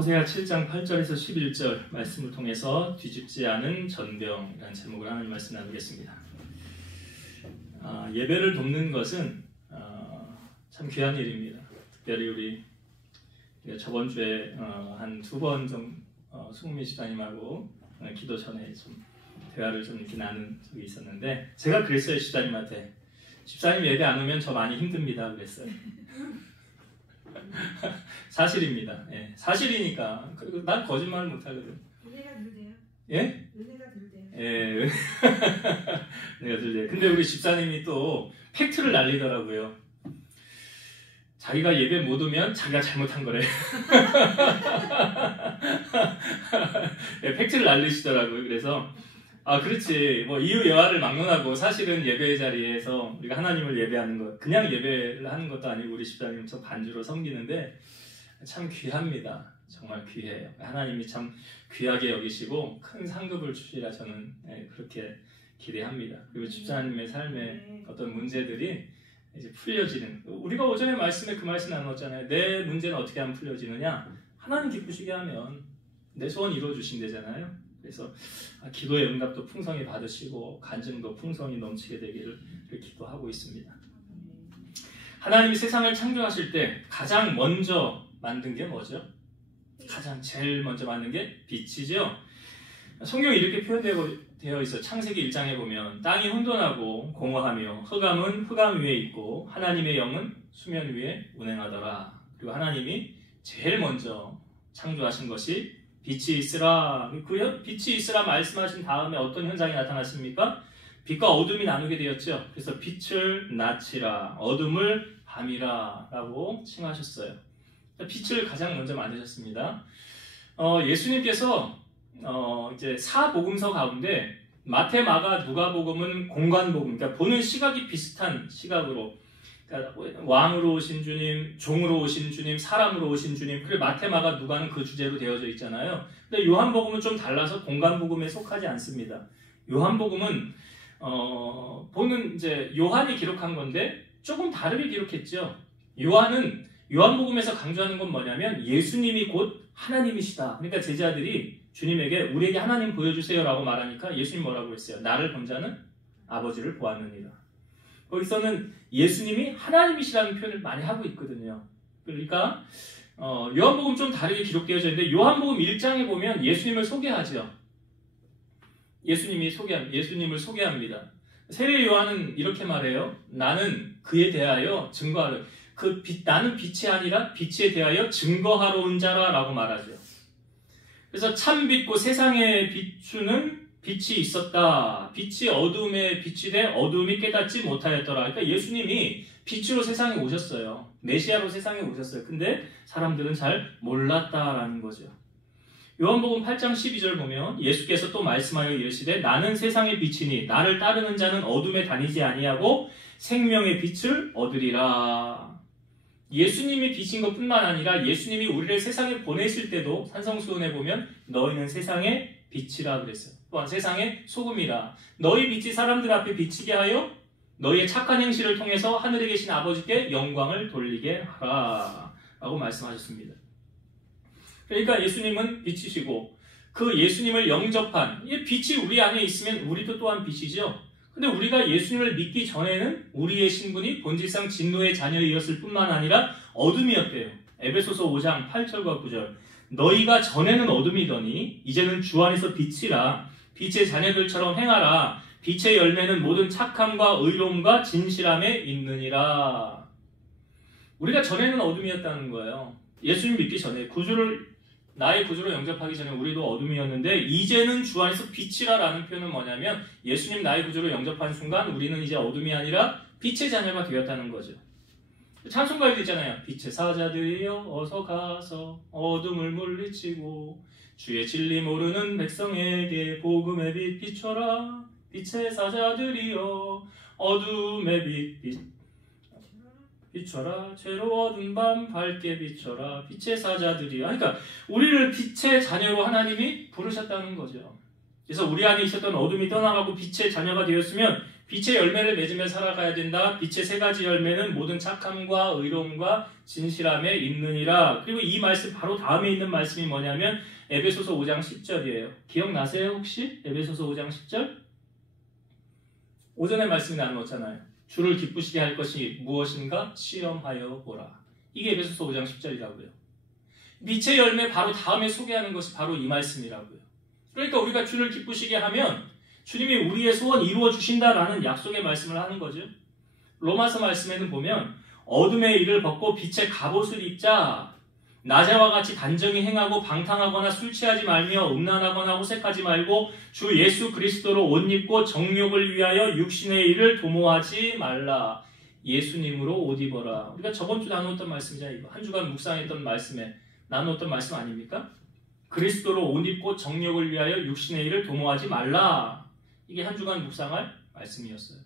호세아 7장 8절에서 11절 말씀을 통해서 뒤집지 않은 전병이라는 제목으로 하나님 말씀 나누겠습니다. 예배를 돕는 것은 참 귀한 일입니다. 특별히 우리 저번 주에 한 2번 정도 수국민 집사님하고 기도 전에 좀 대화를 좀 이렇게 나눈 적이 있었는데, 제가 그랬어요. 집사님한테, 집사님 예배 안 오면 저 많이 힘듭니다 그랬어요. 사실입니다. 예, 사실이니까. 그리고 난 거짓말을 못하거든. 은혜가 들대요. 예? 은혜가 들대요. 예. 은혜가 들대요. 근데 우리 집사님이 또 팩트를 날리더라고요. 자기가 예배 못 오면 자기가 잘못한 거래. 예, 팩트를 날리시더라고요. 그래서 그렇지. 뭐 이유 여하를 막론하고 사실은 예배의 자리에서 우리가 하나님을 예배하는 것, 그냥 예배를 하는 것도 아니고 우리 집사님 저 반주로 섬기는데 참 귀합니다. 정말 귀해요. 하나님이 참 귀하게 여기시고 큰 상급을 주시라 저는 그렇게 기대합니다. 그리고 집사님의 삶에 어떤 문제들이 이제 풀려지는, 우리가 오전에 말씀에 그 말씀 나눴잖아요. 내 문제는 어떻게 하면 풀려지느냐? 하나님 기쁘시게 하면 내 소원 이루어주신대잖아요. 그래서 기도의 응답도 풍성히 받으시고 간증도 풍성히 넘치게 되기를 기도하고 있습니다. 하나님이 세상을 창조하실 때 가장 먼저 만든 게 뭐죠? 가장 제일 먼저 만든 게 빛이죠. 성경에 이렇게 표현되어 있어요. 창세기 1장에 보면 땅이 혼돈하고 공허하며 흑암은 흑암 위에 있고 하나님의 영은 수면 위에 운행하더라. 그리고 하나님이 제일 먼저 창조하신 것이 빛이 있으라. 그 빛이 있으라 말씀하신 다음에 어떤 현상이 나타났습니까? 빛과 어둠이 나누게 되었죠. 그래서 빛을 낮이라, 어둠을 밤이라 라고 칭하셨어요. 빛을 가장 먼저 만드셨습니다. 예수님께서 이제 사복음서 가운데 마태, 마가, 누가복음은 공간복음, 그러니까 보는 시각이 비슷한 시각으로, 그러니까 왕으로 오신 주님, 종으로 오신 주님, 사람으로 오신 주님, 그리고 마태, 마가, 누가는 그 주제로 되어져 있잖아요. 근데 요한복음은 좀 달라서 공간복음에 속하지 않습니다. 요한복음은 보는 이제 요한이 기록한 건데 조금 다르게 기록했죠. 요한복음에서 강조하는 건 뭐냐면 예수님이 곧 하나님이시다. 그러니까 제자들이 주님에게 우리에게 하나님 보여주세요라고 말하니까 예수님 뭐라고 했어요? 나를 본 자는 아버지를 보았느니라. 거기서는 예수님이 하나님이시라는 표현을 많이 하고 있거든요. 그러니까 요한복음 좀 다르게 기록되어져 있는데 요한복음 1장에 보면 예수님을 소개하죠. 예수님을 소개합니다. 세례 요한은 이렇게 말해요. 나는 그에 대하여 증거하려, 나는 빛이 아니라 빛에 대하여 증거하러 온 자라 라고 말하죠. 그래서 참 빛고 세상에 비추는 빛이 있었다. 빛이 어둠에 빛이 돼 어둠이 깨닫지 못하였더라. 그러니까 예수님이 빛으로 세상에 오셨어요. 메시아로 세상에 오셨어요. 근데 사람들은 잘 몰랐다라는 거죠. 요한복음 8장 12절 보면 예수께서 또 말씀하여 이르시되 나는 세상의 빛이니 나를 따르는 자는 어둠에 다니지 아니하고 생명의 빛을 얻으리라. 예수님이 빛인 것뿐만 아니라 예수님이 우리를 세상에 보내실 때도 산성수훈에 보면 너희는 세상의 빛이라 그랬어요. 또한 세상의 소금이라. 너희 빛이 사람들 앞에 비치게 하여 너희의 착한 행실을 통해서 하늘에 계신 아버지께 영광을 돌리게 하라 라고 말씀하셨습니다. 그러니까 예수님은 빛이시고 그 예수님을 영접한, 이 빛이 우리 안에 있으면 우리도 또한 빛이죠. 근데 우리가 예수님을 믿기 전에는 우리의 신분이 본질상 진노의 자녀이었을 뿐만 아니라 어둠이었대요. 에베소서 5장 8절과 9절. 너희가 전에는 어둠이더니 이제는 주 안에서 빛이라. 빛의 자녀들처럼 행하라. 빛의 열매는 모든 착함과 의로움과 진실함에 있느니라. 우리가 전에는 어둠이었다는 거예요. 예수님 믿기 전에 나의 구주로 영접하기 전에 우리도 어둠이었는데 이제는 주 안에서 빛이라 라는 표현은 뭐냐면 예수님 나의 구주로 영접한 순간 우리는 이제 어둠이 아니라 빛의 자녀가 되었다는 거죠. 찬송가에도 있잖아요. 빛의 사자들이여 어서 가서 어둠을 물리치고 주의 진리 모르는 백성에게 복음의 빛 비춰라. 빛의 사자들이여 어둠의 빛 비춰라. 죄로 어두운 밤 밝게 비춰라. 빛의 사자들이여. 그러니까 우리를 빛의 자녀로 하나님이 부르셨다는 거죠. 그래서 우리 안에 있었던 어둠이 떠나가고 빛의 자녀가 되었으면 빛의 열매를 맺으며 살아가야 된다. 빛의 세 가지 열매는 모든 착함과 의로움과 진실함에 있느니라. 그리고 이 말씀 바로 다음에 있는 말씀이 뭐냐면 에베소서 5장 10절이에요. 기억나세요 혹시? 에베소서 5장 10절? 오전에 말씀이 나누었잖아요. 주를 기쁘시게 할 것이 무엇인가 시험하여 보라. 이게 에베소서 5장 10절이라고요. 빛의 열매 바로 다음에 소개하는 것이 바로 이 말씀이라고요. 그러니까 우리가 주를 기쁘시게 하면 주님이 우리의 소원 이루어 주신다라는 약속의 말씀을 하는 거죠. 로마서 말씀에는 보면 어둠의 일을 벗고 빛의 갑옷을 입자. 낮에와 같이 단정히 행하고 방탕하거나 술 취하지 말며 음란하거나 호색하지 말고 주 예수 그리스도로 옷 입고 정욕을 위하여 육신의 일을 도모하지 말라. 예수님으로 옷 입어라. 우리가 저번 주 나누었던 말씀이잖아요. 한 주간 묵상했던 말씀에 나누었던 말씀 아닙니까? 그리스도로 옷 입고 정욕을 위하여 육신의 일을 도모하지 말라. 이게 한 주간 묵상할 말씀이었어요.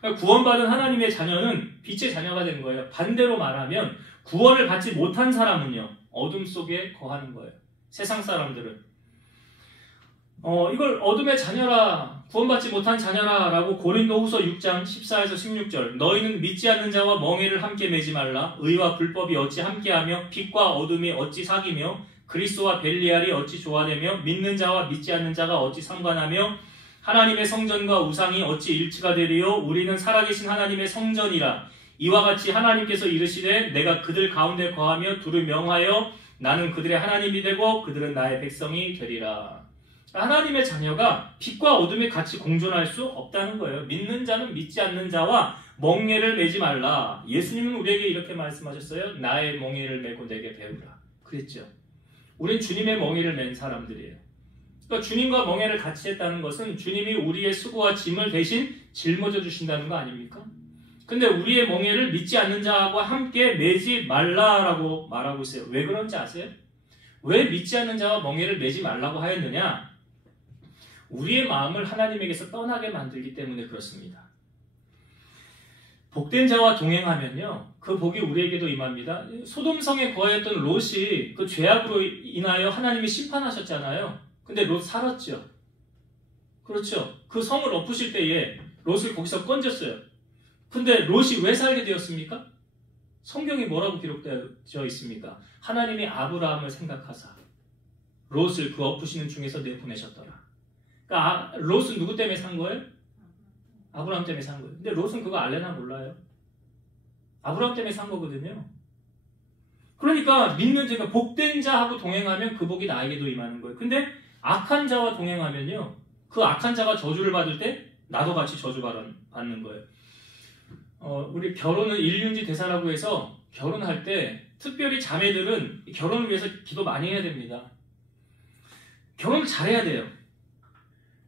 그러니까 구원받은 하나님의 자녀는 빛의 자녀가 되는 거예요. 반대로 말하면 구원을 받지 못한 사람은요, 어둠 속에 거하는 거예요. 세상 사람들은. 이걸 어둠의 자녀라, 구원받지 못한 자녀라 라고 고린도후서 6장 14에서 16절. 너희는 믿지 않는 자와 멍에를 함께 매지 말라. 의와 불법이 어찌 함께하며 빛과 어둠이 어찌 사귀며 그리스도와 벨리알이 어찌 조화되며 믿는 자와 믿지 않는 자가 어찌 상관하며 하나님의 성전과 우상이 어찌 일치가 되리요. 우리는 살아계신 하나님의 성전이라. 이와 같이 하나님께서 이르시되 내가 그들 가운데 거하며 두루 명하여 나는 그들의 하나님이 되고 그들은 나의 백성이 되리라. 하나님의 자녀가 빛과 어둠에 같이 공존할 수 없다는 거예요. 믿는 자는 믿지 않는 자와 멍에를 매지 말라. 예수님은 우리에게 이렇게 말씀하셨어요. 나의 멍에를 메고 내게 배우라. 그랬죠. 우린 주님의 멍에를 맨 사람들이에요. 그러니까 주님과 멍에를 같이 했다는 것은 주님이 우리의 수고와 짐을 대신 짊어져 주신다는 거 아닙니까? 근데 우리의 멍에를 믿지 않는 자와 함께 매지 말라라고 말하고 있어요. 왜 그런지 아세요? 왜 믿지 않는 자와 멍에를 매지 말라고 하였느냐? 우리의 마음을 하나님에게서 떠나게 만들기 때문에 그렇습니다. 복된 자와 동행하면요, 그 복이 우리에게도 임합니다. 소돔성에 거하였던 롯이 그 죄악으로 인하여 하나님이 심판하셨잖아요. 근데 롯 살았죠. 그렇죠. 그 성을 엎으실 때에 롯을 거기서 건졌어요. 근데 롯이 왜 살게 되었습니까? 성경이 뭐라고 기록되어 있습니까? 하나님이 아브라함을 생각하사 롯을 그 엎으시는 중에서 내보내셨더라. 그러니까 롯은 누구 때문에 산 거예요? 아브라함 때문에 산 거예요. 근데 롯은 그거 알려나 몰라요. 아브라함 때문에 산 거거든요. 그러니까 믿는 자가 복된 자하고 동행하면 그 복이 나에게도 임하는 거예요. 근데 악한 자와 동행하면요, 그 악한 자가 저주를 받을 때 나도 같이 저주 받는 거예요. 우리 결혼은 일륜지 대사라고 해서 결혼할 때 특별히 자매들은 결혼을 위해서 기도 많이 해야 됩니다. 결혼을 잘해야 돼요.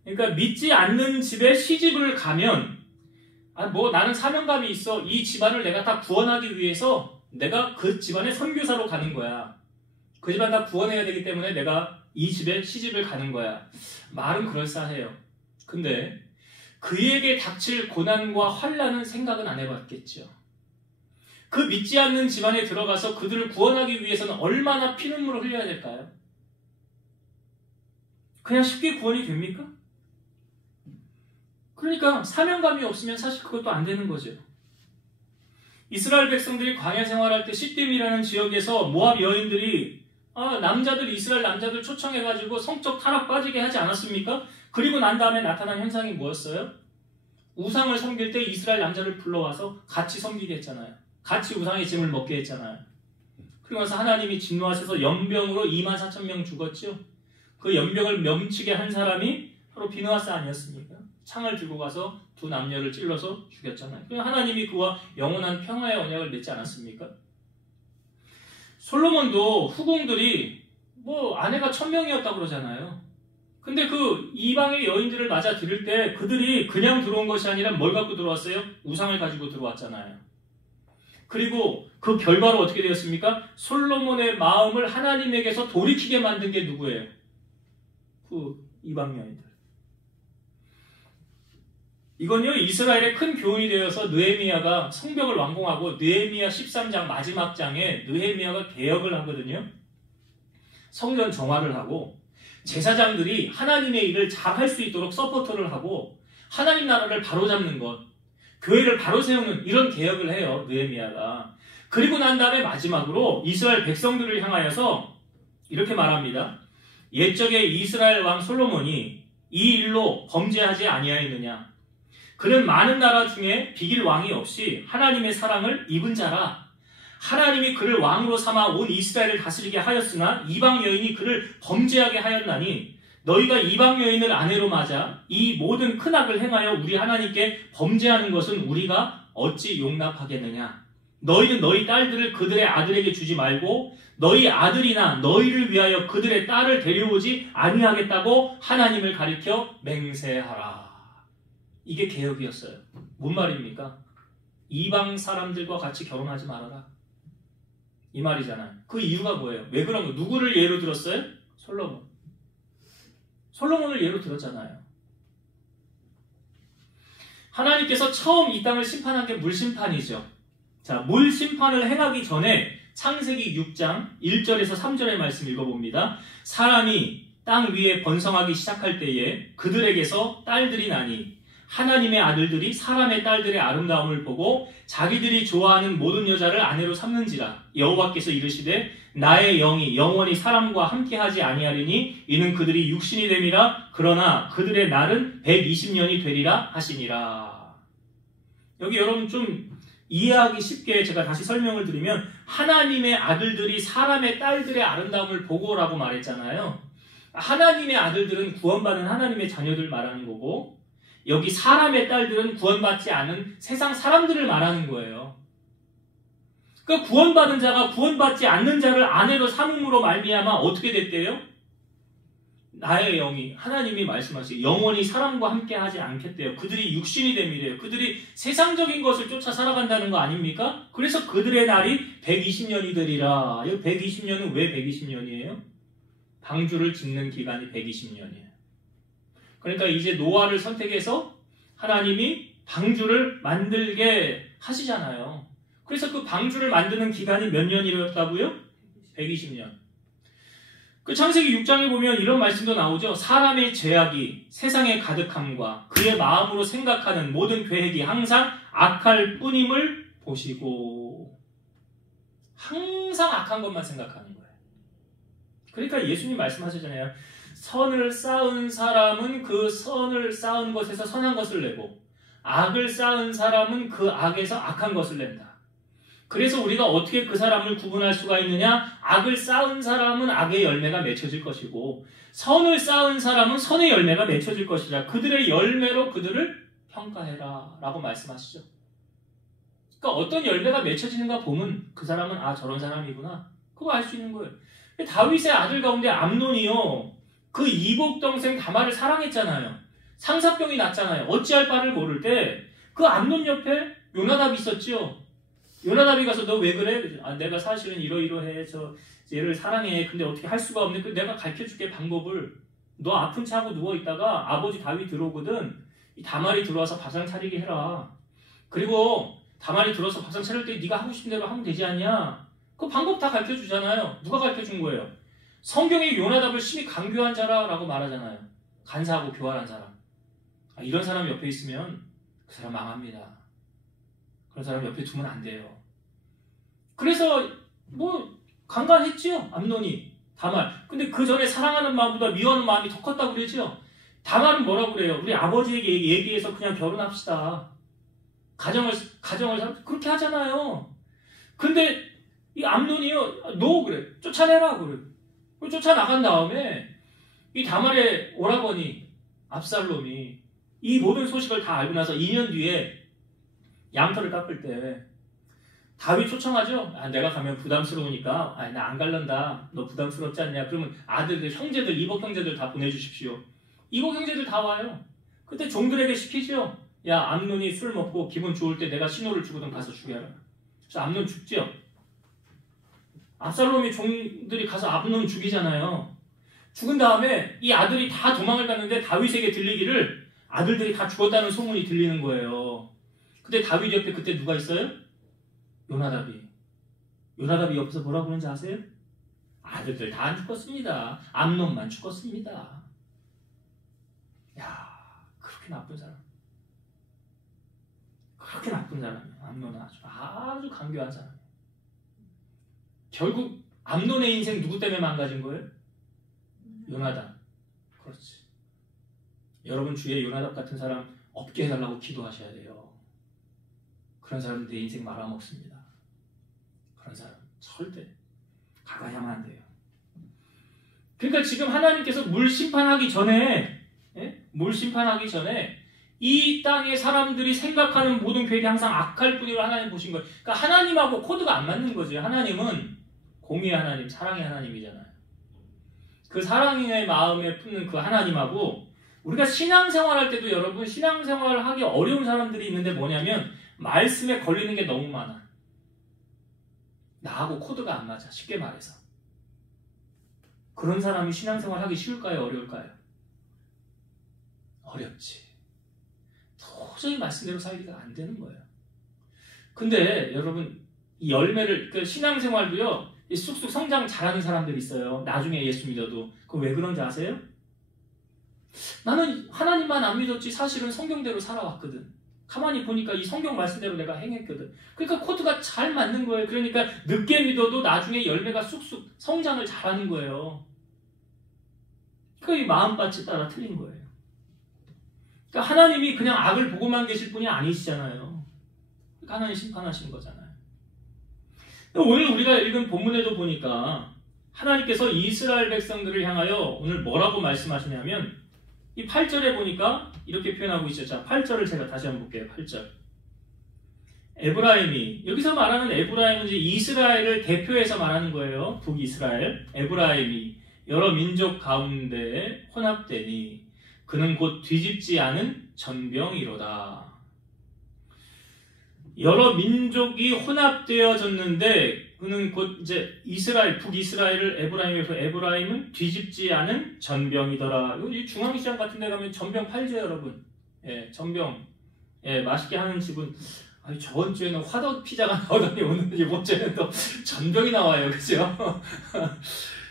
그러니까 믿지 않는 집에 시집을 가면 나는 사명감이 있어. 이 집안을 내가 다 구원하기 위해서 내가 그 집안의 선교사로 가는 거야. 그 집안 다 구원해야 되기 때문에 내가 이 집에 시집을 가는 거야. 말은 그럴싸해요. 근데 그에게 닥칠 고난과 환난은 생각은 안 해봤겠죠. 그 믿지 않는 집안에 들어가서 그들을 구원하기 위해서는 얼마나 피눈물을 흘려야 될까요? 그냥 쉽게 구원이 됩니까? 그러니까 사명감이 없으면 사실 그것도 안 되는 거죠. 이스라엘 백성들이 광야 생활할 때 시딤이라는 지역에서 모압 여인들이 이스라엘 남자들 초청해가지고 성적 타락 빠지게 하지 않았습니까? 그리고 난 다음에 나타난 현상이 뭐였어요? 우상을 섬길 때 이스라엘 남자를 불러와서 같이 섬기게 했잖아요. 같이 우상의 짐을 먹게 했잖아요. 그러면서 하나님이 진노하셔서 연병으로 24,000명 죽었죠. 그 연병을 멈추게 한 사람이 바로 비느하스 아니었습니까? 창을 들고 가서 두 남녀를 찔러서 죽였잖아요. 하나님이 그와 영원한 평화의 언약을 맺지 않았습니까? 솔로몬도 후궁들이 아내가 1000명이었다고 그러잖아요. 근데 그 이방의 여인들을 맞아 들일 때 그들이 그냥 들어온 것이 아니라 뭘 갖고 들어왔어요? 우상을 가지고 들어왔잖아요. 그리고 그 결과로 어떻게 되었습니까? 솔로몬의 마음을 하나님에게서 돌이키게 만든 게 누구예요? 그 이방 여인들. 이건요, 이스라엘의 큰 교훈이 되어서 느헤미야가 성벽을 완공하고 느헤미야 13장 마지막 장에 느헤미야가 개혁을 하거든요. 성전 정화를 하고 제사장들이 하나님의 일을 잘 할 수 있도록 서포터를 하고 하나님 나라를 바로잡는 것, 교회를 바로 세우는 이런 개혁을 해요. 느헤미야가. 그리고 난 다음에 마지막으로 이스라엘 백성들을 향하여서 이렇게 말합니다. 옛적에 이스라엘 왕 솔로몬이 이 일로 범죄하지 아니하였느냐. 그는 많은 나라 중에 비길 왕이 없이 하나님의 사랑을 입은 자라. 하나님이 그를 왕으로 삼아 온 이스라엘을 다스리게 하였으나 이방 여인이 그를 범죄하게 하였나니 너희가 이방 여인을 아내로 맞아 이 모든 큰 악을 행하여 우리 하나님께 범죄하는 것은 우리가 어찌 용납하겠느냐. 너희는 너희 딸들을 그들의 아들에게 주지 말고 너희 아들이나 너희를 위하여 그들의 딸을 데려오지 아니하겠다고 하나님을 가리켜 맹세하라. 이게 개혁이었어요. 뭔 말입니까? 이방 사람들과 같이 결혼하지 말아라. 이 말이잖아요. 그 이유가 뭐예요? 왜 그런 거? 누구를 예로 들었어요? 솔로몬. 솔로몬을 예로 들었잖아요. 하나님께서 처음 이 땅을 심판한 게 물심판이죠. 자, 물심판을 행하기 전에 창세기 6장 1절에서 3절의 말씀 읽어봅니다. 사람이 땅 위에 번성하기 시작할 때에 그들에게서 딸들이 나니 하나님의 아들들이 사람의 딸들의 아름다움을 보고 자기들이 좋아하는 모든 여자를 아내로 삼는지라. 여호와께서 이르시되 나의 영이 영원히 사람과 함께하지 아니하리니 이는 그들이 육신이 됨이라. 그러나 그들의 날은 120년이 되리라 하시니라. 여기 여러분 좀 이해하기 쉽게 제가 다시 설명을 드리면 하나님의 아들들이 사람의 딸들의 아름다움을 보고라고 말했잖아요. 하나님의 아들들은 구원받은 하나님의 자녀들 말하는 거고 여기 사람의 딸들은 구원받지 않은 세상 사람들을 말하는 거예요. 그러니까 구원받은 자가 구원받지 않는 자를 아내로 삼음으로 말미암아 어떻게 됐대요? 나의 영이 하나님이 말씀하시기 영원히 사람과 함께 하지 않겠대요. 그들이 육신이 됨이래요. 그들이 세상적인 것을 쫓아 살아간다는 거 아닙니까? 그래서 그들의 날이 120년이 되리라. 이 120년은 왜 120년이에요? 방주를 짓는 기간이 120년이에요. 그러니까 이제 노아를 선택해서 하나님이 방주를 만들게 하시잖아요. 그래서 그 방주를 만드는 기간이 몇 년이었다고요? 120년. 그 창세기 6장에 보면 이런 말씀도 나오죠. 사람의 죄악이 세상에 가득함과 그의 마음으로 생각하는 모든 계획이 항상 악할 뿐임을 보시고 항상 악한 것만 생각하는 거예요. 그러니까 예수님 말씀하셨잖아요. 선을 쌓은 사람은 그 선을 쌓은 것에서 선한 것을 내고 악을 쌓은 사람은 그 악에서 악한 것을 낸다. 그래서 우리가 어떻게 그 사람을 구분할 수가 있느냐? 악을 쌓은 사람은 악의 열매가 맺혀질 것이고 선을 쌓은 사람은 선의 열매가 맺혀질 것이라. 그들의 열매로 그들을 평가해라 라고 말씀하시죠. 그러니까 어떤 열매가 맺혀지는가 보면 그 사람은 아 저런 사람이구나. 그거 알 수 있는 거예요. 다윗의 아들 가운데 암논이요. 그 이복 동생 다말을 사랑했잖아요. 상사병이 났잖아요. 어찌할 바를 모를 때 그 암논 옆에 요나답이 있었죠. 요나답이 가서 너 왜 그래? 아, 내가 사실은 이러이러해. 저 얘를 사랑해. 근데 어떻게 할 수가 없네. 내가 가르쳐줄게 방법을. 너 아픈 체 하고 누워있다가 아버지 다윗 들어오거든. 이 다말이 들어와서 밥상 차리게 해라. 그리고 다말이 들어와서 밥상 차릴 때 네가 하고 싶은 대로 하면 되지 않냐? 그 방법 다 가르쳐주잖아요. 누가 가르쳐준 거예요? 성경에 요나답을 심히 강교한 자라고 말하잖아요. 간사하고 교활한 사람. 아, 이런 사람 옆에 있으면 그 사람 망합니다. 그런 사람 옆에 두면 안 돼요. 그래서 뭐 강간했지요. 암논이 다말. 근데 그 전에 사랑하는 마음보다 미워하는 마음이 더 컸다고 그러죠. 다말은 뭐라고 그래요? 우리 아버지에게 얘기해서 그냥 결혼합시다. 가정을 그렇게 하잖아요. 근데 이 암논이요. 너 그래. 쫓아내라 그래. 쫓아나간 다음에 이 다말의 오라버니 압살롬이 이 모든 소식을 다 알고 나서 2년 뒤에 양털을 깎을 때 다윗 초청하죠. 아, 내가 가면 부담스러우니까 나 안 갈란다. 너 부담스럽지 않냐? 그러면 아들들, 형제들, 이복 형제들 다 보내주십시오. 이복 형제들 다 와요. 그때 종들에게 시키죠. 야, 암논이 술 먹고 기분 좋을 때 내가 신호를 주거든 가서 죽여라. 그래서 암논 죽죠. 압살롬이 종들이 가서 암논 죽이잖아요. 죽은 다음에 이 아들이 다 도망을 갔는데 다윗에게 들리기를 아들들이 다 죽었다는 소문이 들리는 거예요. 근데 다윗 옆에 그때 누가 있어요? 요나답이. 요나답이 옆에서 뭐라고 그러는지 아세요? 아들들 다 안 죽었습니다. 암논만 죽었습니다. 야, 그렇게 나쁜 사람. 그렇게 나쁜 사람이에요. 암논은 아주 간교한 사람이에요. 결국 암논의 인생 누구 때문에 망가진 거예요? 요나단. 그렇지. 여러분 주위에 요나단 같은 사람 없게 해달라고 기도하셔야 돼요. 그런 사람은 내 인생 말아먹습니다. 그런 사람 절대 가까이 하면 안 돼요. 그러니까 지금 하나님께서 물 심판하기 전에 이 땅의 사람들이 생각하는 모든 계획이 항상 악할 뿐이라 하나님 보신 거예요. 그러니까 하나님하고 코드가 안 맞는 거죠. 하나님은 공의의 하나님, 사랑의 하나님이잖아요. 그 사랑의 마음에 품는 그 하나님하고 우리가 신앙생활할 때도 여러분 신앙생활을 하기 어려운 사람들이 있는데 뭐냐면 말씀에 걸리는 게 너무 많아. 나하고 코드가 안 맞아. 쉽게 말해서. 그런 사람이 신앙생활 하기 쉬울까요? 어려울까요? 어렵지. 도저히 말씀대로 살기가 안 되는 거예요. 근데 여러분 이 열매를 그 신앙생활도요 쑥쑥 성장 잘하는 사람들이 있어요. 나중에 예수 믿어도. 그거 왜 그런지 아세요? 나는 하나님만 안 믿었지 사실은 성경대로 살아왔거든. 가만히 보니까 이 성경 말씀대로 내가 행했거든. 그러니까 코드가 잘 맞는 거예요. 그러니까 늦게 믿어도 나중에 열매가 쑥쑥 성장을 잘하는 거예요. 그 마음밭에 따라 틀린 거예요. 그러니까 하나님이 그냥 악을 보고만 계실 분이 아니시잖아요. 그러니까 하나님 심판하시는 거잖아요. 오늘 우리가 읽은 본문에도 보니까 하나님께서 이스라엘 백성들을 향하여 오늘 뭐라고 말씀하시냐면 이 8절에 보니까 이렇게 표현하고 있죠. 자, 8절을 제가 다시 한번 볼게요. 8절. 에브라임이 여기서 말하는 에브라임은 이제 이스라엘을 대표해서 말하는 거예요. 북이스라엘. 에브라임이 여러 민족 가운데 혼합되니 그는 곧 뒤집지 않은 전병이로다. 여러 민족이 혼합되어졌는데 그는 곧 이제 이스라엘, 북이스라엘을 에브라임에서 에브라임은 뒤집지 않은 전병이더라. 이 중앙시장 같은 데 가면 전병 팔죠, 여러분. 예, 전병. 예, 맛있게 하는 집은 아니, 저번 주에는 화덕 피자가 나오더니 오늘 이번 주에는 또 전병이 나와요. 그죠?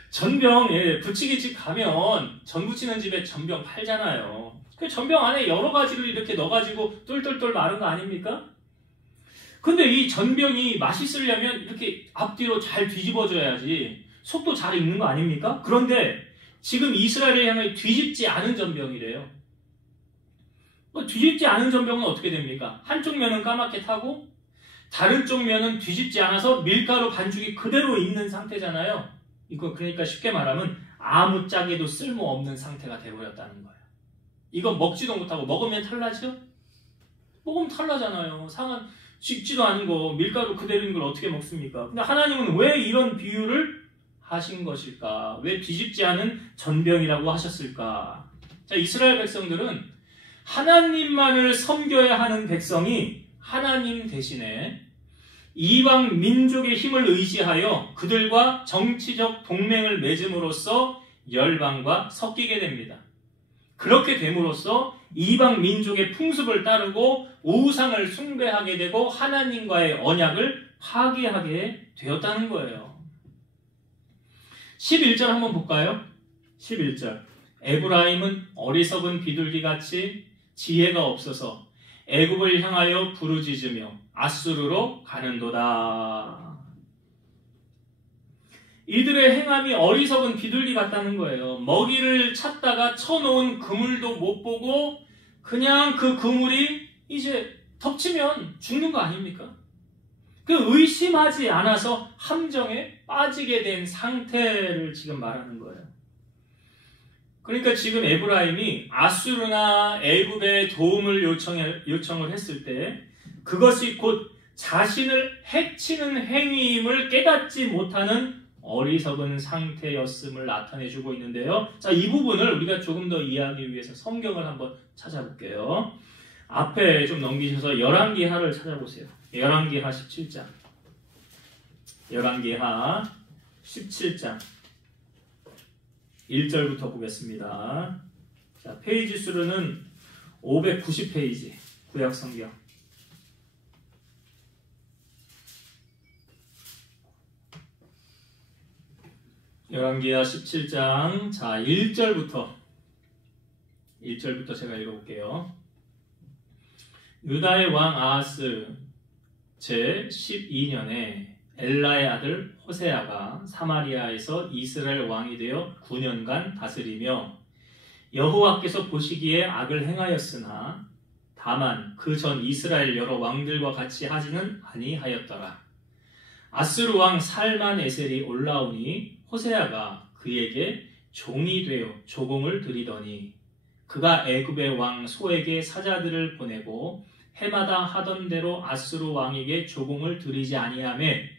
전병, 예, 부치기집 가면 전 부치는 집에 전병 팔잖아요. 그 전병 안에 여러 가지를 이렇게 넣어가지고 똘똘똘 마른 거 아닙니까? 근데 이 전병이 맛있으려면 이렇게 앞뒤로 잘 뒤집어줘야지 속도 잘 익는 거 아닙니까? 그런데 지금 이스라엘을 향해 뒤집지 않은 전병이래요. 뒤집지 않은 전병은 어떻게 됩니까? 한쪽 면은 까맣게 타고 다른 쪽 면은 뒤집지 않아서 밀가루 반죽이 그대로 있는 상태잖아요. 이거 그러니까 쉽게 말하면 아무짝에도 쓸모없는 상태가 되어버렸다는 거예요. 이거 먹지도 못하고 먹으면 탈나죠? 먹으면 탈나잖아요. 상한 식지도 않은 거 밀가루 그대로 있는 걸 어떻게 먹습니까? 근데 하나님은 왜 이런 비유를 하신 것일까? 왜 뒤집지 않은 전병이라고 하셨을까? 자, 이스라엘 백성들은 하나님만을 섬겨야 하는 백성이 하나님 대신에 이방 민족의 힘을 의지하여 그들과 정치적 동맹을 맺음으로써 열방과 섞이게 됩니다. 그렇게 됨으로써 이방 민족의 풍습을 따르고 우상을 숭배하게 되고 하나님과의 언약을 파기하게 되었다는 거예요. 11절 한번 볼까요? 11절. 에브라임은 어리석은 비둘기같이 지혜가 없어서 애굽을 향하여 부르짖으며 아수르로 가는도다. 이들의 행함이 어리석은 비둘기 같다는 거예요. 먹이를 찾다가 쳐놓은 그물도 못 보고 그냥 그 그물이 이제 덮치면 죽는 거 아닙니까? 그 의심하지 않아서 함정에 빠지게 된 상태를 지금 말하는 거예요. 그러니까 지금 에브라임이 아수르나 애굽의 도움을 요청을 했을 때 그것이 곧 자신을 해치는 행위임을 깨닫지 못하는 어리석은 상태였음을 나타내주고 있는데요. 자, 이 부분을 우리가 조금 더 이해하기 위해서 성경을 한번 찾아볼게요. 앞에 좀 넘기셔서 열왕기하를 찾아보세요. 열왕기하 17장. 열왕기하 17장 1절부터 보겠습니다. 자, 페이지 수로는 590페이지 구약성경. 열왕기하 17장 자 1절부터 제가 읽어볼게요. 유다의 왕 아하스 제 12년에 엘라의 아들 호세아가 사마리아에서 이스라엘 왕이 되어 9년간 다스리며 여호와께서 보시기에 악을 행하였으나 다만 그 전 이스라엘 여러 왕들과 같이 하지는 아니하였더라. 아수르 왕 살만에셀이 올라오니 호세아가 그에게 종이 되어 조공을 드리더니 그가 애굽의 왕 소에게 사자들을 보내고 해마다 하던 대로 아수르 왕에게 조공을 드리지 아니하매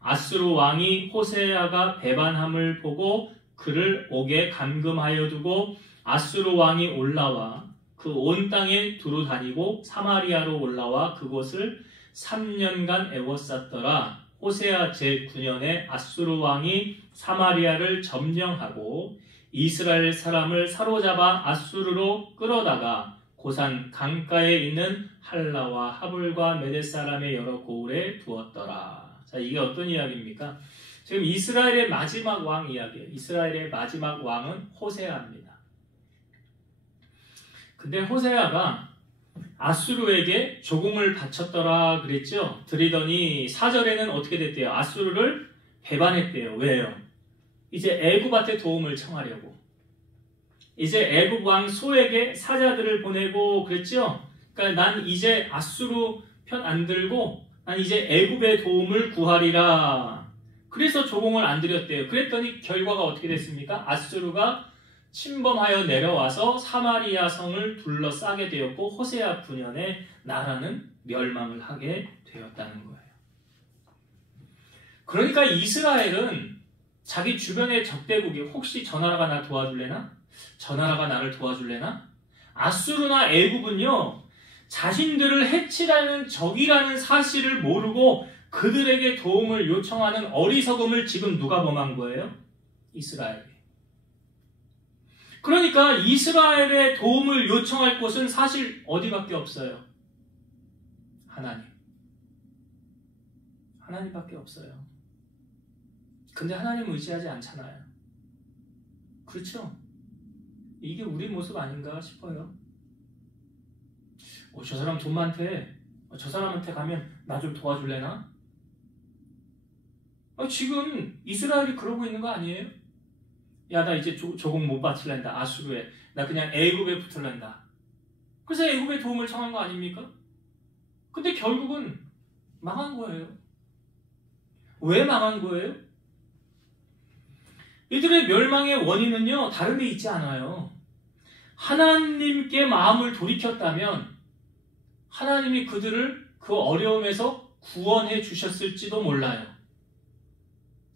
아수르 왕이 호세아가 배반함을 보고 그를 옥에 감금하여 두고 아수르 왕이 올라와 그 온 땅에 두루 다니고 사마리아로 올라와 그곳을 3년간 애워쌌더라. 호세아 제9년에 아수르 왕이 사마리아를 점령하고 이스라엘 사람을 사로잡아 아수르로 끌어다가 고산 강가에 있는 할라와 하불과 메댓 사람의 여러 고을에 두었더라. 자, 이게 어떤 이야기입니까? 지금 이스라엘의 마지막 왕 이야기예요. 이스라엘의 마지막 왕은 호세아입니다. 근데 호세아가 아수르에게 조공을 바쳤더라 그랬죠? 드리더니 4절에는 어떻게 됐대요? 아수르를 배반했대요. 왜요? 이제 애굽한테 도움을 청하려고. 이제 애굽 왕 소에게 사자들을 보내고 그랬죠? 그러니까 난 이제 아수르 편 안 들고 난 이제 애굽의 도움을 구하리라. 그래서 조공을 안 드렸대요. 그랬더니 결과가 어떻게 됐습니까? 아수르가 침범하여 내려와서 사마리아 성을 둘러싸게 되었고 호세아 9년에 나라는 멸망을 하게 되었다는 거예요. 그러니까 이스라엘은 자기 주변의 적대국이 혹시 저 나라가 나 도와줄래나? 저 나라가 나를 도와줄래나? 아수르나 애굽은요, 자신들을 해치라는 적이라는 사실을 모르고 그들에게 도움을 요청하는 어리석음을 지금 누가 범한 거예요? 이스라엘이. 그러니까 이스라엘의 도움을 요청할 곳은 사실 어디밖에 없어요? 하나님. 하나님밖에 없어요. 근데 하나님 의지하지 않잖아요. 그렇죠? 이게 우리 모습 아닌가 싶어요. 저 사람 돈 많대. 저 사람한테 가면 나 좀 도와줄래나? 지금 이스라엘이 그러고 있는 거 아니에요? 야, 나 이제 조공 못 바칠란다. 아수르에. 나 그냥 애굽에 붙을란다. 그래서 애굽에 도움을 청한 거 아닙니까? 근데 결국은 망한 거예요. 왜 망한 거예요? 이들의 멸망의 원인은요, 다른 데 있지 않아요. 하나님께 마음을 돌이켰다면 하나님이 그들을 그 어려움에서 구원해 주셨을지도 몰라요.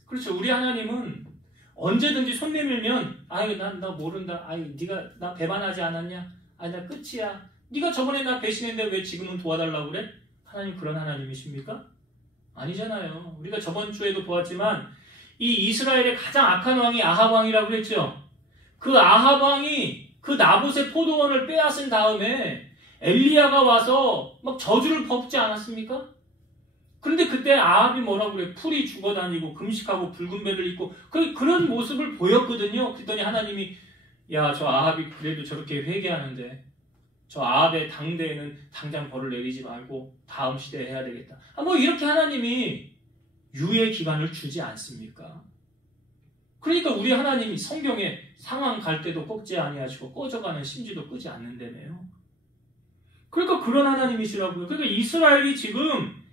그렇죠. 우리 하나님은 언제든지 손 내밀면 나 모른다. 네가 나 배반하지 않았냐? 나 끝이야. 네가 저번에 나 배신했는데 왜 지금은 도와달라고 그래? 하나님 그런 하나님이십니까? 아니잖아요. 우리가 저번 주에도 보았지만 이 이스라엘의 가장 악한 왕이 아합 왕이라고 그랬죠. 그 아합 왕이 그 나봇의 포도원을 빼앗은 다음에 엘리야가 와서 막 저주를 퍼붓지 않았습니까? 그런데 그때 아합이 뭐라고 그래? 풀이 죽어다니고 금식하고 붉은 배를 입고 그런 모습을 보였거든요. 그랬더니 하나님이 야, 저 아합이 그래도 저렇게 회개하는데 저 아합의 당대에는 당장 벌을 내리지 말고 다음 시대에 해야 되겠다. 뭐 이렇게 하나님이 유예 기간을 주지 않습니까? 그러니까 우리 하나님이 성경에 상황 갈 때도 꺾지 아니하시고 꺼져가는 심지도 끄지 않는다며요. 그러니까 그런 하나님이시라고요. 그러니까 이스라엘이 지금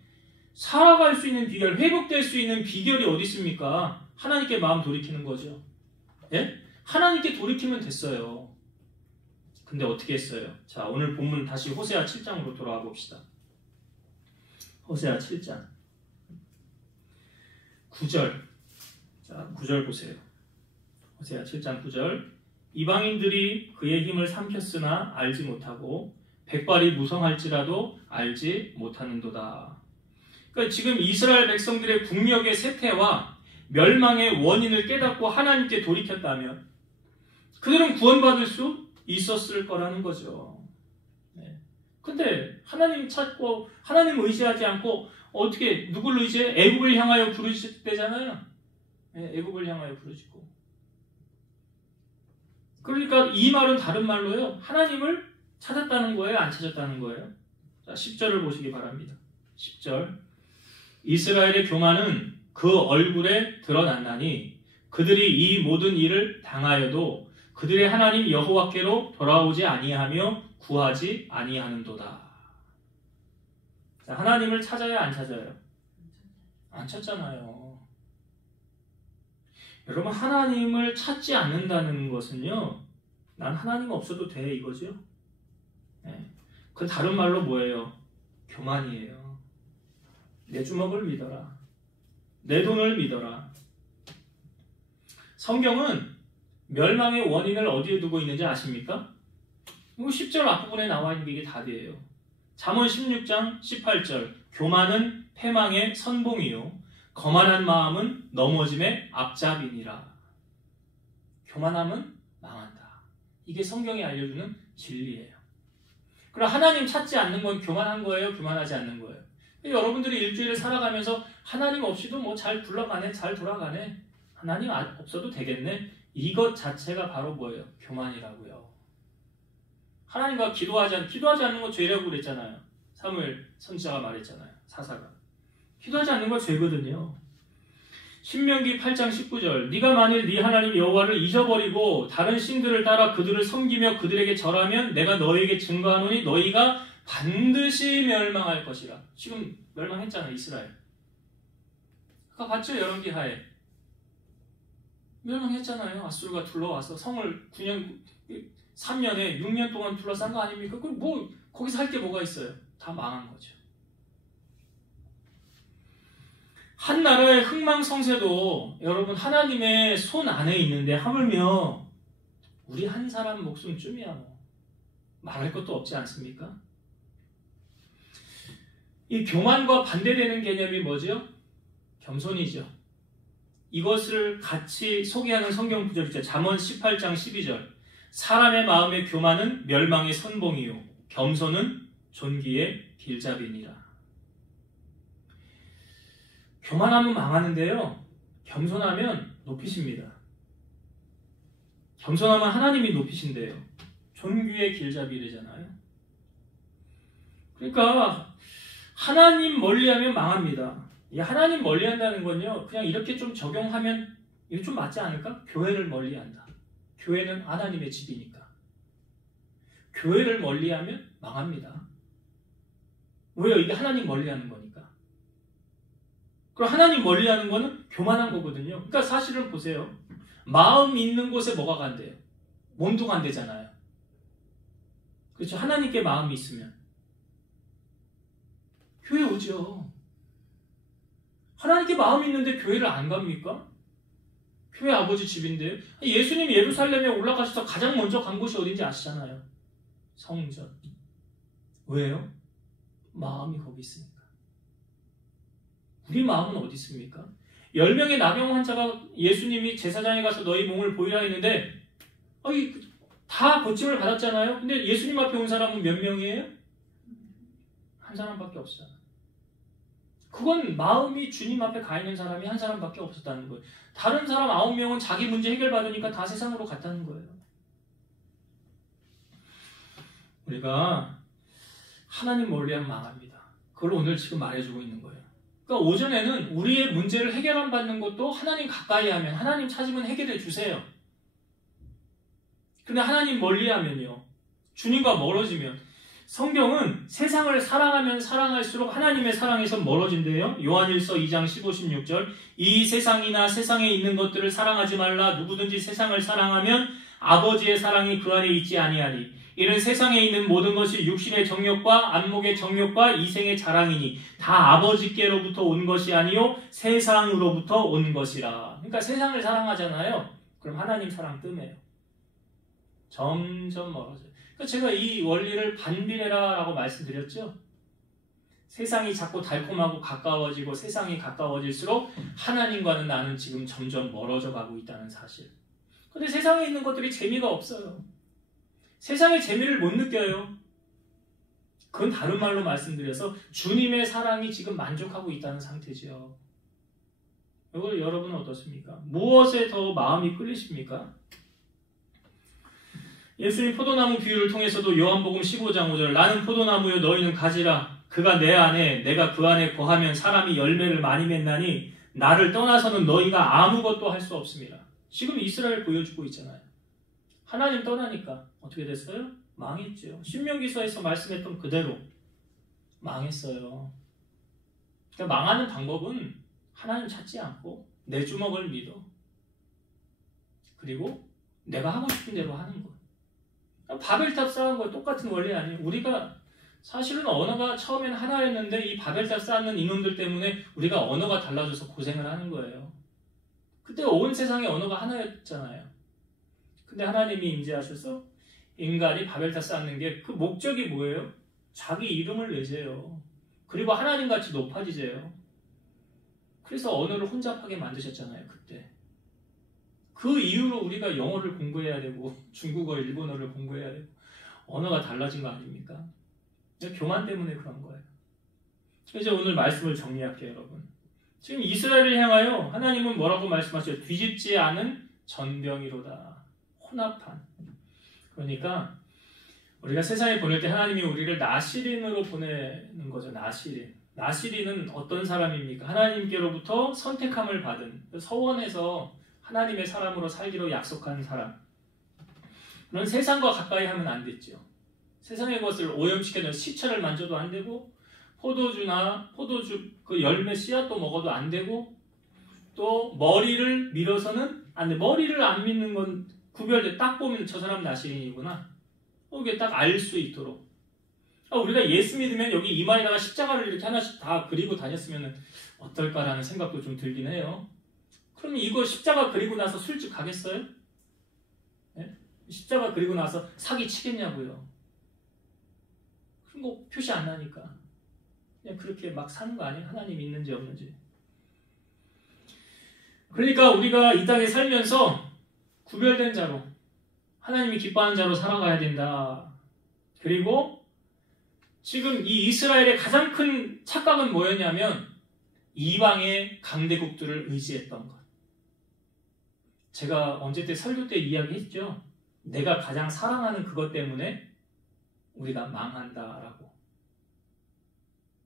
살아갈 수 있는 비결, 회복될 수 있는 비결이 어디 있습니까? 하나님께 마음 돌이키는 거죠. 예? 하나님께 돌이키면 됐어요. 근데 어떻게 했어요? 자, 오늘 본문 다시 호세아 7장으로 돌아가 봅시다. 호세아 7장 9절. 자, 9절 보세요. 호세아 7장 9절. 이방인들이 그의 힘을 삼켰으나 알지 못하고 백발이 무성할지라도 알지 못하는도다. 그러니까 지금 이스라엘 백성들의 국력의 쇠퇴와 멸망의 원인을 깨닫고 하나님께 돌이켰다면 그들은 구원받을 수 있었을 거라는 거죠. 네. 근데 하나님 찾고 하나님 의지하지 않고 어떻게 누구를 의지해? 애굽을 향하여 부르짖대잖아요. 네, 애굽을 향하여 부르짖고 그러니까 이 말은 다른 말로요. 하나님을 찾았다는 거예요? 안 찾았다는 거예요? 자, 10절을 보시기 바랍니다. 10절. 이스라엘의 교만은 그 얼굴에 드러났나니 그들이 이 모든 일을 당하여도 그들의 하나님 여호와께로 돌아오지 아니하며 구하지 아니하는도다. 자, 하나님을 찾아야 안 찾아요? 안 찾잖아요. 여러분, 하나님을 찾지 않는다는 것은요, 난 하나님 없어도 돼 이거죠. 네. 그 다른 말로 뭐예요? 교만이에요. 내 주먹을 믿어라. 내 돈을 믿어라. 성경은 멸망의 원인을 어디에 두고 있는지 아십니까? 10절 앞부분에 나와 있는 게 이게 답이에요. 잠언 16장 18절. 교만은 패망의 선봉이요 거만한 마음은 넘어짐의 앞잡이니라. 교만함은 망한다. 이게 성경이 알려주는 진리예요. 그럼 하나님 찾지 않는 건 교만한 거예요? 교만하지 않는 거예요? 여러분들이 일주일을 살아가면서 하나님 없이도 뭐 잘 굴러가네, 잘 돌아가네, 하나님 없어도 되겠네, 이것 자체가 바로 뭐예요? 교만이라고요. 하나님과 기도하지 않는 거 죄라고 그랬잖아요. 사무엘 선지자가 말했잖아요. 사사가. 기도하지 않는 건 죄거든요. 신명기 8장 19절. 네가 만일 네 하나님 여호와를 잊어버리고 다른 신들을 따라 그들을 섬기며 그들에게 절하면 내가 너에게 증거하노니 너희가 반드시 멸망할 것이라. 지금 멸망했잖아요. 이스라엘. 아까 봤죠? 열왕기 하에. 멸망했잖아요. 아수르가 둘러와서 성을 3년에 6년 동안 둘러싼 거 아닙니까? 그럼 뭐 거기서 할 게 뭐가 있어요? 다 망한 거죠. 한 나라의 흥망성쇠도 여러분 하나님의 손 안에 있는데 하물며 우리 한 사람 목숨쯤이야 뭐 말할 것도 없지 않습니까? 이 교만과 반대되는 개념이 뭐죠? 겸손이죠. 이것을 같이 소개하는 성경 구절이죠. 잠언 18장 12절. 사람의 마음의 교만은 멸망의 선봉이요 겸손은 존귀의 길잡이니라. 교만하면 망하는데요, 겸손하면 높이십니다. 겸손하면 하나님이 높이신대요. 존귀의 길잡이래잖아요. 그러니까 하나님 멀리하면 망합니다. 이 하나님 멀리한다는 건요, 그냥 이렇게 좀 적용하면 이거 좀 맞지 않을까? 교회를 멀리한다. 교회는 하나님의 집이니까. 교회를 멀리하면 망합니다. 왜요? 이게 하나님 멀리하는 거니까. 그럼 하나님 멀리하는 거는 교만한 거거든요. 그러니까 사실은 보세요. 마음 있는 곳에 뭐가 간대요? 몸도 간대잖아요. 그렇죠? 하나님께 마음이 있으면 교회 오죠. 하나님께 마음이 있는데 교회를 안 갑니까? 교회 아버지 집인데요. 예수님 예루살렘에 올라가셔서 가장 먼저 간 곳이 어딘지 아시잖아요. 성전. 왜요? 마음이 거기 있으니까. 우리 마음은 어디 있습니까? 10명의 나병 환자가 예수님이 제사장에 가서 너희 몸을 보이라 했는데 다 고침을 받았잖아요. 근데 예수님 앞에 온 사람은 몇 명이에요? 한 사람밖에 없어요. 그건 마음이 주님 앞에 가 있는 사람이 한 사람밖에 없었다는 거예요. 다른 사람 9명은 자기 문제 해결받으니까 다 세상으로 갔다는 거예요. 우리가 하나님 멀리하면 망합니다. 그걸 오늘 지금 말해주고 있는 거예요. 그러니까 오전에는 우리의 문제를 해결 안 받는 것도 하나님 가까이 하면, 하나님 찾으면 해결해 주세요. 근데 하나님 멀리하면요, 주님과 멀어지면, 성경은 세상을 사랑하면 사랑할수록 하나님의 사랑에서 멀어진대요. 요한일서 2장 15, 16절. 이 세상이나 세상에 있는 것들을 사랑하지 말라. 누구든지 세상을 사랑하면 아버지의 사랑이 그 안에 있지 아니하니. 이는 세상에 있는 모든 것이 육신의 정욕과 안목의 정욕과 이생의 자랑이니 다 아버지께로부터 온 것이 아니요 세상으로부터 온 것이라. 그러니까 세상을 사랑하잖아요. 그럼 하나님 사랑 뜸해요. 점점 멀어져요. 그러니까 제가 이 원리를 반비례라라고 말씀드렸죠. 세상이 자꾸 달콤하고 가까워지고 세상이 가까워질수록 하나님과는 나는 지금 점점 멀어져 가고 있다는 사실. 근데 세상에 있는 것들이 재미가 없어요. 세상의 재미를 못 느껴요. 그건 다른 말로 말씀드려서 주님의 사랑이 지금 만족하고 있다는 상태죠. 이걸 여러분은 어떻습니까? 무엇에 더 마음이 끌리십니까? 예수님 포도나무 비유를 통해서도 요한복음 15장 5절 나는 포도나무요 너희는 가지라 그가 내 안에 내가 그 안에 거하면 사람이 열매를 많이 맺나니 나를 떠나서는 너희가 아무것도 할 수 없습니다. 지금 이스라엘 보여주고 있잖아요. 하나님 떠나니까 어떻게 됐어요? 망했죠. 신명기서에서 말씀했던 그대로 망했어요. 그러니까 망하는 방법은 하나님 찾지 않고 내 주먹을 믿어. 그리고 내가 하고 싶은 대로 하는 거. 바벨탑 쌓은 거 똑같은 원리 아니에요. 우리가 사실은 언어가 처음엔 하나였는데 이 바벨탑 쌓는 이놈들 때문에 우리가 언어가 달라져서 고생을 하는 거예요. 그때 온 세상의 언어가 하나였잖아요. 근데 하나님이 임재하셔서 인간이 바벨탑 쌓는 게 그 목적이 뭐예요? 자기 이름을 내세요. 그리고 하나님같이 높아지세요. 그래서 언어를 혼잡하게 만드셨잖아요. 그때. 그 이후로 우리가 영어를 공부해야 되고 중국어, 일본어를 공부해야 되고 언어가 달라진 거 아닙니까? 교만 때문에 그런 거예요. 이제 오늘 말씀을 정리할게요, 여러분. 지금 이스라엘을 향하여 하나님은 뭐라고 말씀하셔요? 뒤집지 않은 전병이로다. 혼합한. 그러니까 우리가 세상에 보낼 때 하나님이 우리를 나시린으로 보내는 거죠. 나시린. 나시린은 어떤 사람입니까? 하나님께로부터 선택함을 받은 서원에서 하나님의 사람으로 살기로 약속한 사람. 그런 세상과 가까이 하면 안 됐죠. 세상의 것을 오염시켜서 시체를 만져도 안 되고 포도주 그 열매 씨앗도 먹어도 안 되고 또 머리를 밀어서는 안 돼. 머리를 안 믿는 건 구별돼. 딱 보면 저 사람 나시린이구나. 이게 딱 알 수 있도록. 우리가 예수 믿으면 여기 이마에다가 십자가를 이렇게 하나씩 다 그리고 다녔으면 어떨까라는 생각도 좀 들긴 해요. 그럼 이거 십자가 그리고 나서 술집 가겠어요? 네? 십자가 그리고 나서 사기 치겠냐고요. 그런 거 표시 안 나니까. 그냥 그렇게 막 사는 거 아니에요? 하나님 있는지 없는지. 그러니까 우리가 이 땅에 살면서 구별된 자로 하나님이 기뻐하는 자로 살아가야 된다. 그리고 지금 이 이스라엘의 가장 큰 착각은 뭐였냐면 이방의 강대국들을 의지했던 것. 제가 언제 때 설교 때 이야기했죠. 내가 가장 사랑하는 그것 때문에 우리가 망한다라고.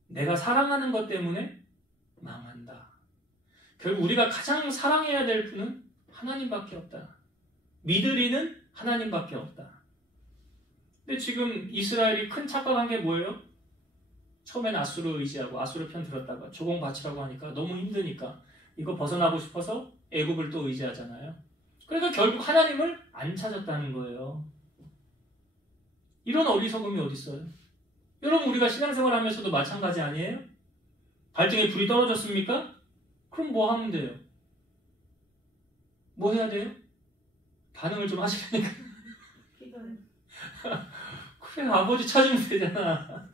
내가 사랑하는 것 때문에 망한다. 결국 우리가 가장 사랑해야 될 분은 하나님밖에 없다. 믿을 이는 하나님밖에 없다. 근데 지금 이스라엘이 큰 착각한 게 뭐예요? 처음엔 아수르 의지하고 아수르 편 들었다가 조공 바치라고 하니까 너무 힘드니까 이거 벗어나고 싶어서 애굽을 또 의지하잖아요. 그러니까 결국 하나님을 안 찾았다는 거예요. 이런 어리석음이 어디 있어요? 여러분 우리가 신앙생활하면서도 마찬가지 아니에요? 발등에 불이 떨어졌습니까? 그럼 뭐 하면 돼요? 뭐 해야 돼요? 반응을 좀 하시라니까. 그래 아버지 찾으면 되잖아.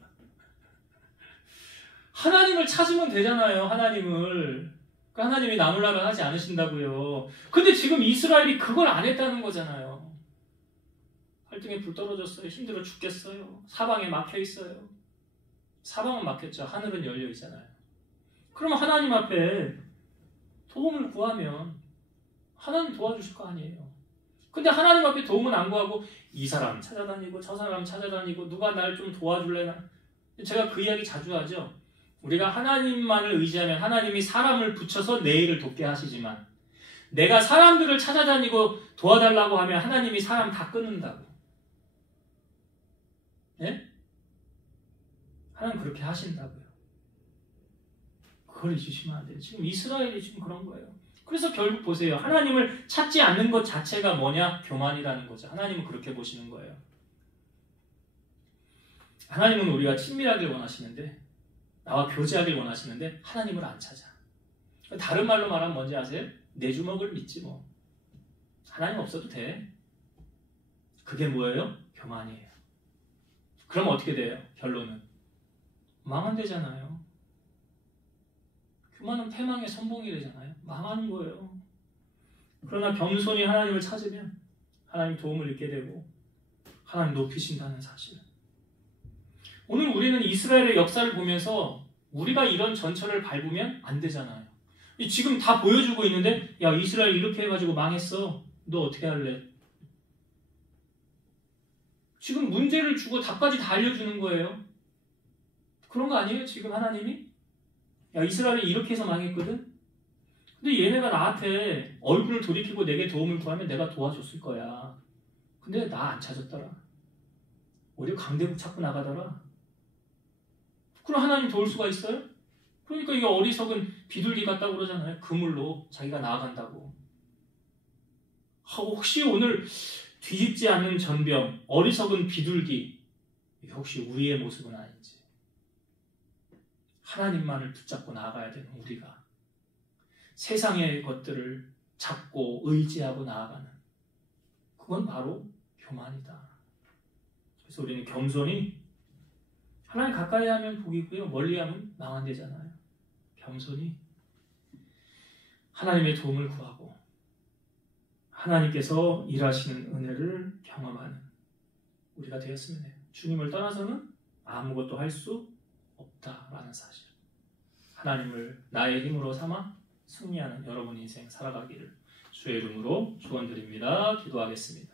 하나님을 찾으면 되잖아요. 하나님을. 그러니까 하나님이 나몰라라 하지 않으신다고요. 근데 지금 이스라엘이 그걸 안 했다는 거잖아요. 발등에 불 떨어졌어요. 힘들어 죽겠어요. 사방에 막혀있어요. 사방은 막혔죠. 하늘은 열려있잖아요. 그럼 하나님 앞에 도움을 구하면 하나님 도와주실 거 아니에요. 근데 하나님 앞에 도움은 안 구하고 이 사람 찾아다니고 저 사람 찾아다니고 누가 날 좀 도와줄래나. 제가 그 이야기 자주 하죠. 우리가 하나님만을 의지하면 하나님이 사람을 붙여서 내 일을 돕게 하시지만 내가 사람들을 찾아다니고 도와달라고 하면 하나님이 사람 다 끊는다고. 네? 하나님 그렇게 하신다고요. 그걸 잊으시면 안 돼요. 지금 이스라엘이 지금 그런 거예요. 그래서 결국 보세요. 하나님을 찾지 않는 것 자체가 뭐냐? 교만이라는 거죠. 하나님은 그렇게 보시는 거예요. 하나님은 우리가 친밀하길 원하시는데 나와 교제하길 원하시는데 하나님을 안 찾아. 다른 말로 말하면 뭔지 아세요? 내 주먹을 믿지 뭐. 하나님 없어도 돼. 그게 뭐예요? 교만이에요. 그럼 어떻게 돼요? 결론은 망한대잖아요. 교만은 패망의 선봉이 되잖아요. 망하는 거예요. 그러나 겸손히 하나님을 찾으면 하나님 도움을 얻게 되고 하나님 높이신다는 사실. 오늘 우리는 이스라엘의 역사를 보면서 우리가 이런 전철을 밟으면 안 되잖아요. 지금 다 보여주고 있는데 야 이스라엘 이렇게 해가지고 망했어. 너 어떻게 할래? 지금 문제를 주고 답까지 다 알려주는 거예요. 그런 거 아니에요? 지금 하나님이? 야, 이스라엘이 이렇게 해서 망했거든? 근데 얘네가 나한테 얼굴을 돌이키고 내게 도움을 구하면 내가 도와줬을 거야. 근데 나 안 찾았더라. 오히려 강대국 찾고 나가더라. 그럼 하나님 도울 수가 있어요? 그러니까 이게 어리석은 비둘기 같다고 그러잖아요. 그물로 자기가 나아간다고. 혹시 오늘 뒤집지 않는 전병, 어리석은 비둘기, 이게 혹시 우리의 모습은 아닌지. 하나님만을 붙잡고 나아가야 되는 우리가 세상의 것들을 잡고 의지하고 나아가는, 그건 바로 교만이다. 그래서 우리는 겸손히, 하나님 가까이 하면 복이고요, 멀리 하면 망한대잖아요. 겸손히 하나님의 도움을 구하고 하나님께서 일하시는 은혜를 경험하는 우리가 되었으면 해요. 주님을 떠나서는 아무것도 할 수 없다라는 사실. 하나님을 나의 힘으로 삼아 승리하는 여러분 인생 살아가기를 주의 이름으로 축원드립니다. 기도하겠습니다.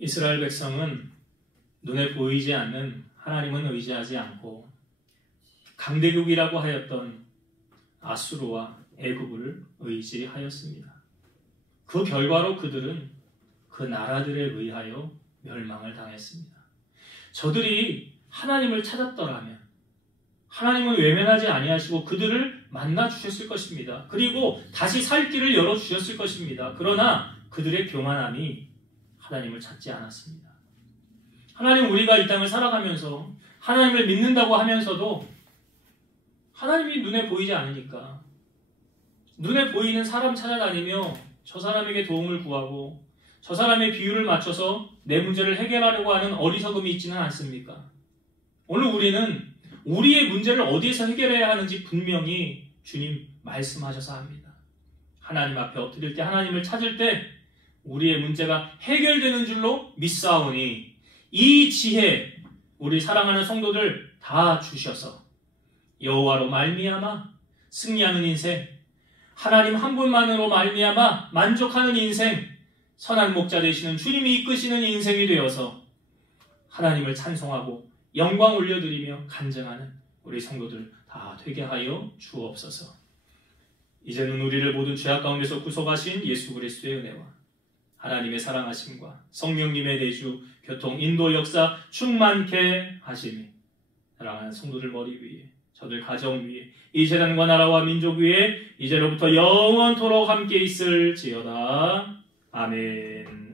이스라엘 백성은 눈에 보이지 않는 하나님은 의지하지 않고 강대국이라고 하였던 아수르와 애굽을 의지하였습니다. 그 결과로 그들은 그 나라들에 의하여 멸망을 당했습니다. 저들이 하나님을 찾았더라면 하나님은 외면하지 아니하시고 그들을 만나 주셨을 것입니다. 그리고 다시 살 길을 열어주셨을 것입니다. 그러나 그들의 교만함이 하나님을 찾지 않았습니다. 하나님, 우리가 이 땅을 살아가면서 하나님을 믿는다고 하면서도 하나님이 눈에 보이지 않으니까 눈에 보이는 사람 찾아다니며 저 사람에게 도움을 구하고 저 사람의 비율을 맞춰서 내 문제를 해결하려고 하는 어리석음이 있지는 않습니까? 오늘 우리는 우리의 문제를 어디에서 해결해야 하는지 분명히 주님 말씀하셔서 합니다. 하나님 앞에 엎드릴 때, 하나님을 찾을 때 우리의 문제가 해결되는 줄로 믿사오니 이 지혜 우리 사랑하는 성도들 다 주셔서 여호와로 말미암아 승리하는 인생, 하나님 한 분만으로 말미암아 만족하는 인생, 선한 목자 되시는 주님이 이끄시는 인생이 되어서 하나님을 찬송하고 영광 올려드리며 간증하는 우리 성도들 다 되게 하여 주옵소서. 이제는 우리를 모든 죄악 가운데서 구속하신 예수 그리스도의 은혜와 하나님의 사랑하심과 성령님의 내주, 교통, 인도, 역사 충만케 하심이 사랑하는 성도들 머리 위에, 저들 가정 위에, 이 재단과 나라와 민족 위에 이제로부터 영원토록 함께 있을지어다. 아멘.